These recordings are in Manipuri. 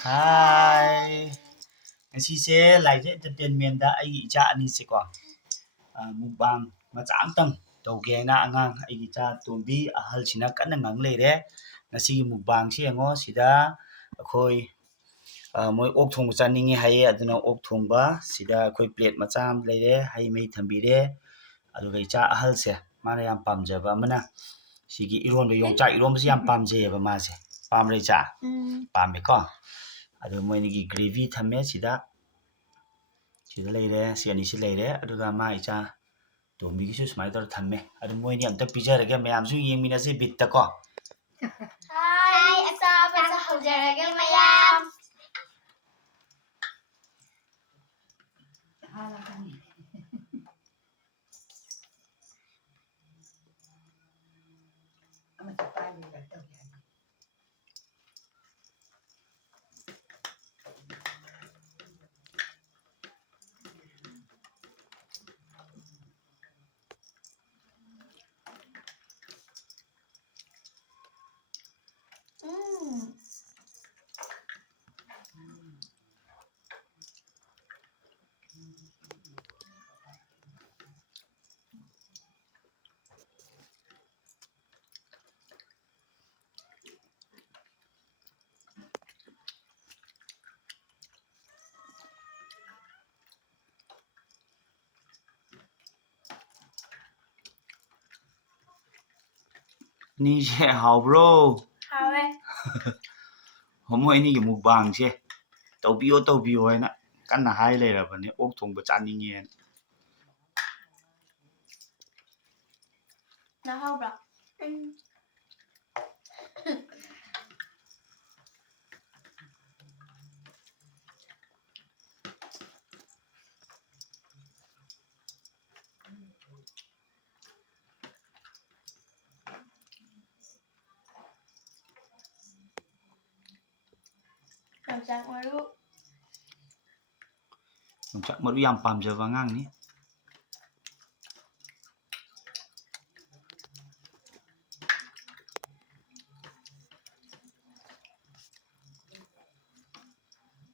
Hi. Ngasise Laija entertainment da ai icha ani se ko. Mukbang macha amtang tawge na angang ai icha tumbi ahal sina kanna ngang leire. Ngasi mukbang se ngo sida akhoi moi ok thongba chaningi haye aduna ok thongba sida akhoi plate macha am leire hai mei thambire aduga icha ahal se mana yam pamjaba amana sigi eronba Yongchak eronba si yam pamjeyaba mase. Pamre cha. Pame ko. Adu moinigi gravy thame sida leire si ani si leire aduga ma icha tombi gisu smai tor thame adu moini amta pijarage mayam su yengminase bitta ko. Hi, asaba sa haujarage mayam. Ni se haubro. Hawe. Homo ini gi mukbang se tawbiyo haina kanna hai leirabani ok thongba chaningi. Na haubra. Yongchak maru. Yongchak maru yam pamjaba ngang ni.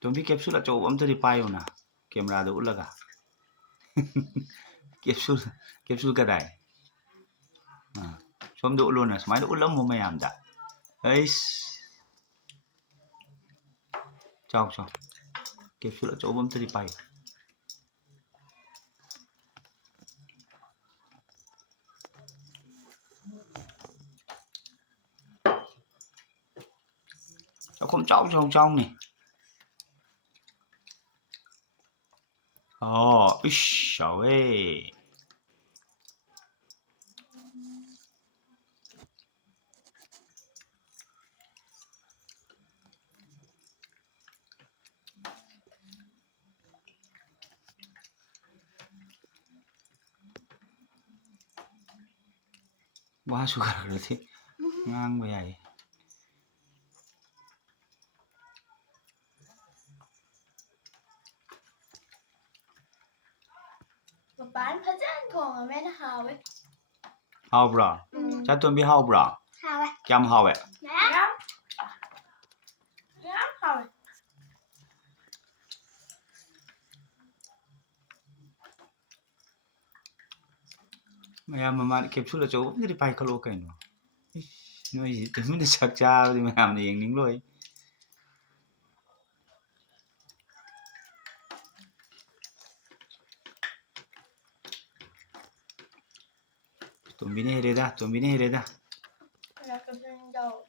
Tombi capsule acho amta ri payo na camera da ulaga. capsule kadai. Somdo ulona smai da ulam mo mayam da. Ais. Chao. Capsule acho amta ri payo. Không chao nè. Ish, chao ơi. Wah sugar rồi thế. Ngang vậy. Bán phải rất thong ở bên hawe. Hao bra. Cha tombi hao bra. Hawe. Kiam hao vậy. Yam. Yam hawe. Mayam capsule acho amta ri pai khalo kai no. Noi tumi da sak cha di mayam ni yeng ning loi. Tombi ne hereda. Là cái bên đầu.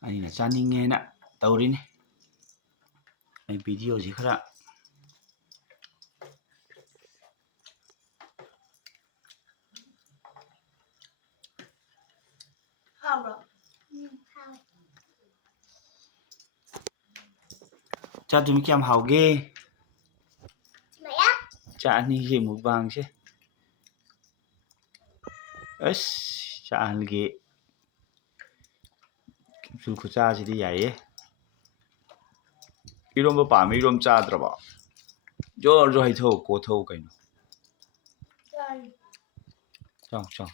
Ani na chaning nge na tawri ne. Ai video ji khara. Hawe. Hawe. Cha tumi kiam hao ge. Maya. Cha ani ge mukbang se. Cha an ge. 술 खुचा지디 야예. 이런 거 밤에 이런 짜들어 봐. 저저 해서 고토 가이노. 자.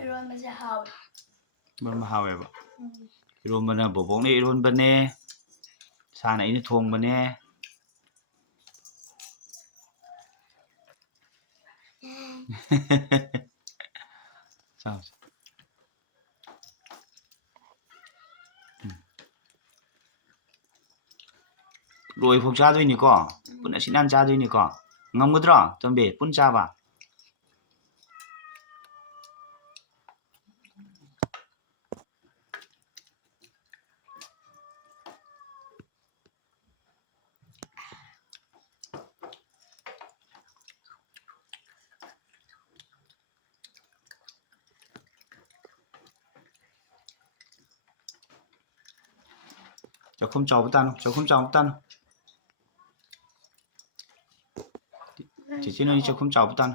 eronba sẽ hào. 뭐 하we버. 이런 거는 보봉네 이런 거네. 사나 이는 통 거네. 자. 로이 폭 짜도이니까 뿐나 신난 짜도이니까 ngom거들아 좀비 뿐 짜봐. 조금 짜부다노. 지지는 조금 짜부다노.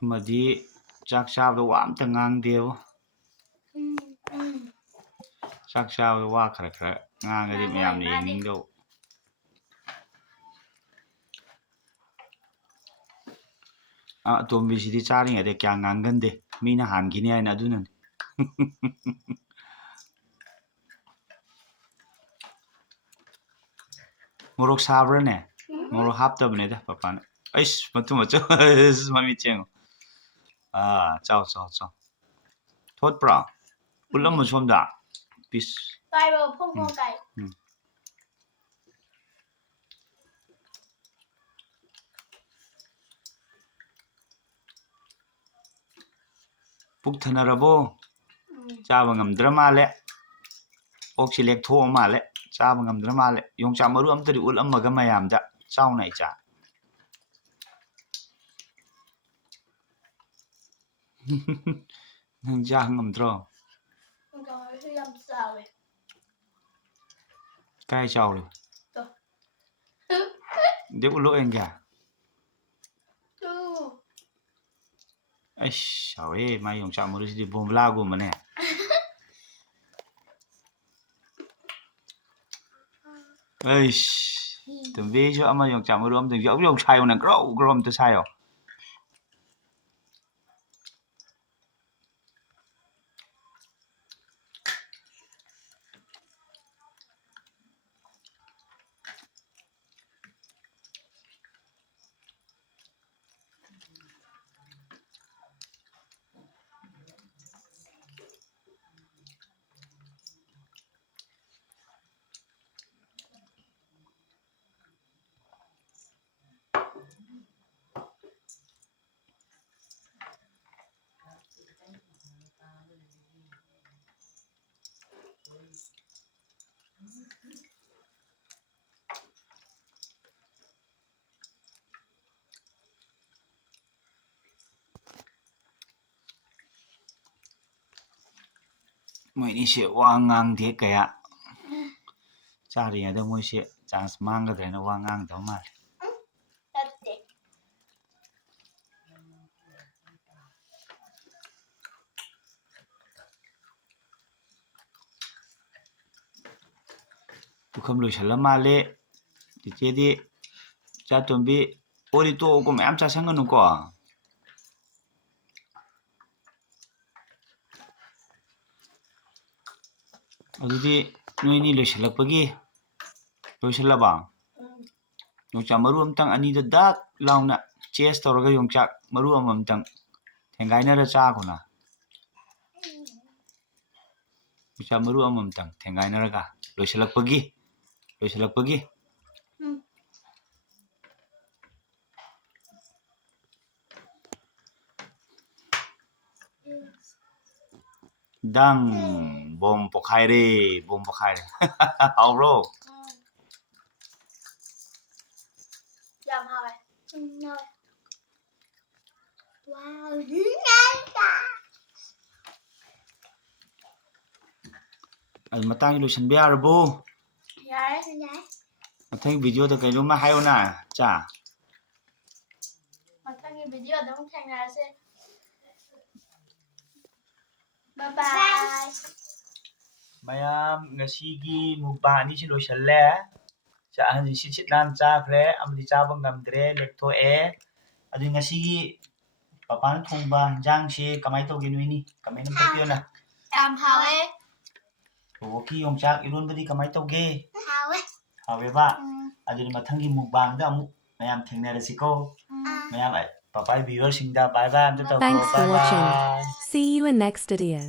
ꯑꯃꯗꯤ ꯆꯥꯛ ꯆꯥꯕꯗ ꯋꯥ ꯑꯝꯇ ꯉꯥꯡꯗꯦꯕ. ꯆꯥꯛ ꯆꯥꯕꯗ ꯋꯥ ꯈꯔ ꯉꯥꯡꯉꯗꯤ ꯃꯌꯥꯝꯅ ꯌꯦꯡꯅꯤꯡꯗꯧ. ꯑꯇꯣꯝꯕꯤꯁꯤꯗꯤ ꯆꯥꯔꯤꯉꯩꯗ ꯀꯌꯥ ꯉꯥꯡꯒꯟꯗꯦ. ꯃꯤꯅ ꯍꯥꯟꯈꯤꯅꯤ ꯍꯥꯏꯅ ꯑꯗꯨꯅꯅꯤ. 모록 사브르네. 모록 합더브네다 빠빠네. 아이씨 맞죠. 마미 쨍. 짜오. 톳브라. 울렁무 좀다. 비스. Cay bờ không ngon cay. 푹 터너러보. 짜방 감들어 말래. 혹시 렉토 말래. 짜방 감들어 말래. 용자 머루 엄들이 울 엄마가 마야암다. 짜오나 이자. 능 자 감들어. Rồi thì làm sao vậy? Cái cháu rồi. Để có lỗi anh cả. Ấy sao ấy mai 용자 머루 đi bom lago mà nè. ấy từng về cho ama 용자 머루 엄청 용 차요 난 그럼 또 차요. 뭐이니시 왕앙대 그야. 자리에도 뭐시 찬스 망가 되는 왕앙도 말. 부컴로 샬라 말레. 이제디 Cha tumbi ori to ko mayam cha sanganu ko. Adudi noini loisalakpagi loisalaba. Yongchak maru amtang ani da dak launa chest tawraga yongchak maru amamtang thengainara chaguna. Yongchak maru amamtang thengainaraga loisalakpagi. Dang bom pokhaire. Hauro. Làm hồi. Rồi. Wow. Ay matang ilusan biar bu. Dạ. Matang video da kai luma hayo na. Cha. Matang video dong thành ra sẽ. Bye bye. Mayam ngasigi mukbang ni si loisalle. Cha han si chitnan chakre amdi chabang ngamdre lepthoe. Adu ngasigi papan thongba jang si kamai tawgi noini. Kamai nam takyo na. Làm hồi. Ki yongchak eronbadi kamai tawge. Hồi. Hawe ba. Adu mathangi mukbang da amu mayam thengnarasiko. Mayam papai viewer singda bye bye amta tawko. Thanks for Bye watching. bye. See you in next video.